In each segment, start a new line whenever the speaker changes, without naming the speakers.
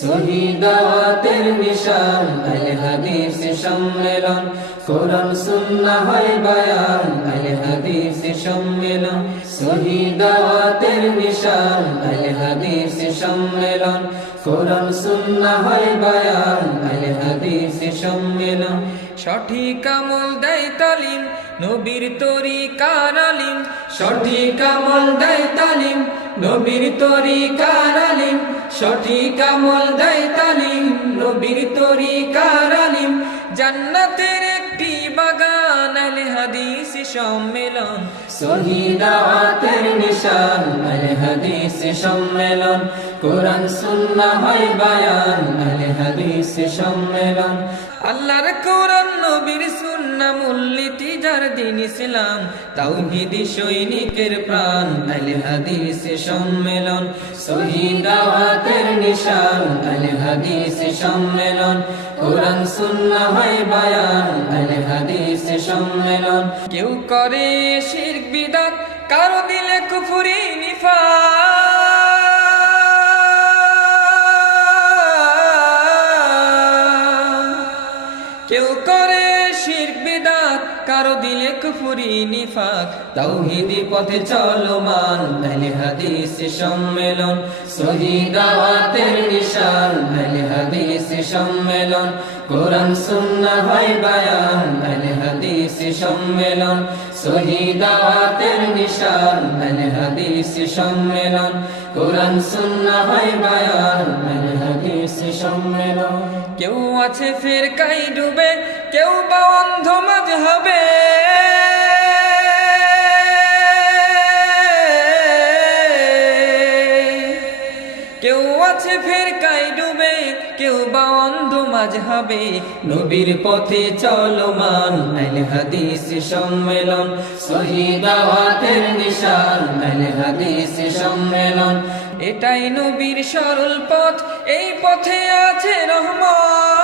শহীদাওয়াতের নিশান আল হাদিস সম্মেলন। কোরআন, সুন্নাহ হয় বায়ান আল হাদিস সম্মেলন। শহীদাওয়াতের নিশান আল হাদিস সম্মেলন। কোরআন, সুন্নাহ হয় বায়ান আল হাদিস সম্মেলন।
সঠিক আমল দেয় তালিম, নবীর তরি কারালিম
সঠিক আমল দেয় তালিম, নবীর তরি কারালিম সঠিক আমল দেয় তালিম, নবীর তরি কারালিম
জান্নাতের একটি বাগান, আল হাদিস সম্মেলন।
শহীদাওয়াতের নিশান, আল হাদিস সম্মেলন। কোরআন সুন্নাহ হয় বায়ান, আল হাদিস সম্মেলন।
আল্লাহর কোরআন, নবীর সুন্নাহ মূলনীতি যার দিন ইসলাম। তাওহীদি সৈনিকের প্রাণ,
আল হাদিস সম্মেলন। আল হাদিস সম্মেলন। কোরআন, সুন্না হয় বায়ান, আল হাদিস সম্মেলন।
কেউ করে শিরক বিদাত, কারও দিলে কুফুরি নিফা কারও দিলে কুফুরি নিফাক।
পথে চলমান হাদিস সম্মেলন। শহীদাওয়াতের নিশান আল হাদিস সম্মেলন। কোরআন সুন্নাহ হয় বায়ান আল হাদিস সম্মেলন। শহীদাওয়াতের নিশান আল হাদিস সম্মেলন। কোরআন সুন্নাহ হয় বায়ান হাদিস সম্মেলন।
কেউ আছে ফের কাই ডুবে কেউ বা অন্ধ হবে। কেউ আছে ফের কাই ডুবে, কেউ বা অন্ধ মাঝ হবে।
নবীর পথে চলমান আল হাদিস সম্মেলন শহীদাওয়াতের নিশান আল হাদিস সম্মেলন।
এটাই নবীর সরল পথ, এই পথে আছে রহমত।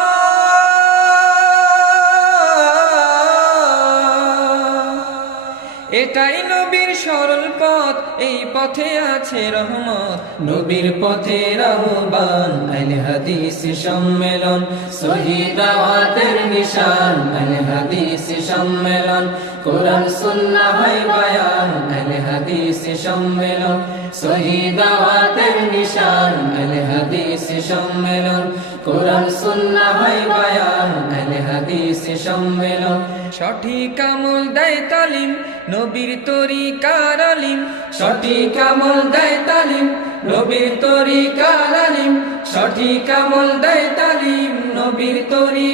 এটাই নবীর সরল পথ, এই পথে আছে রহমত।
নবীর পথে রহবান, আল হাদিস সম্মেলন। শহীদাওয়াতের নিশান, আল হাদিস সম্মেলন। কোরআন সুন্নাহ হয় বায়ান, আল হাদিস সম্মেলন। শহীদাওয়াতের নিশান, আল হাদিস সম্মেলন। কোরআন সুন্নাহ হয় বায়ান, আল হাদিস সম্মেলন।
সঠিক আমল দেয় তালিম, নবীর তরি কারালিম
সঠিক আমল দেয় তালিম, নবীর তরি কারালিম সঠিক আমল দেয় তালিম, নবীর তরি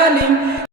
আলিম।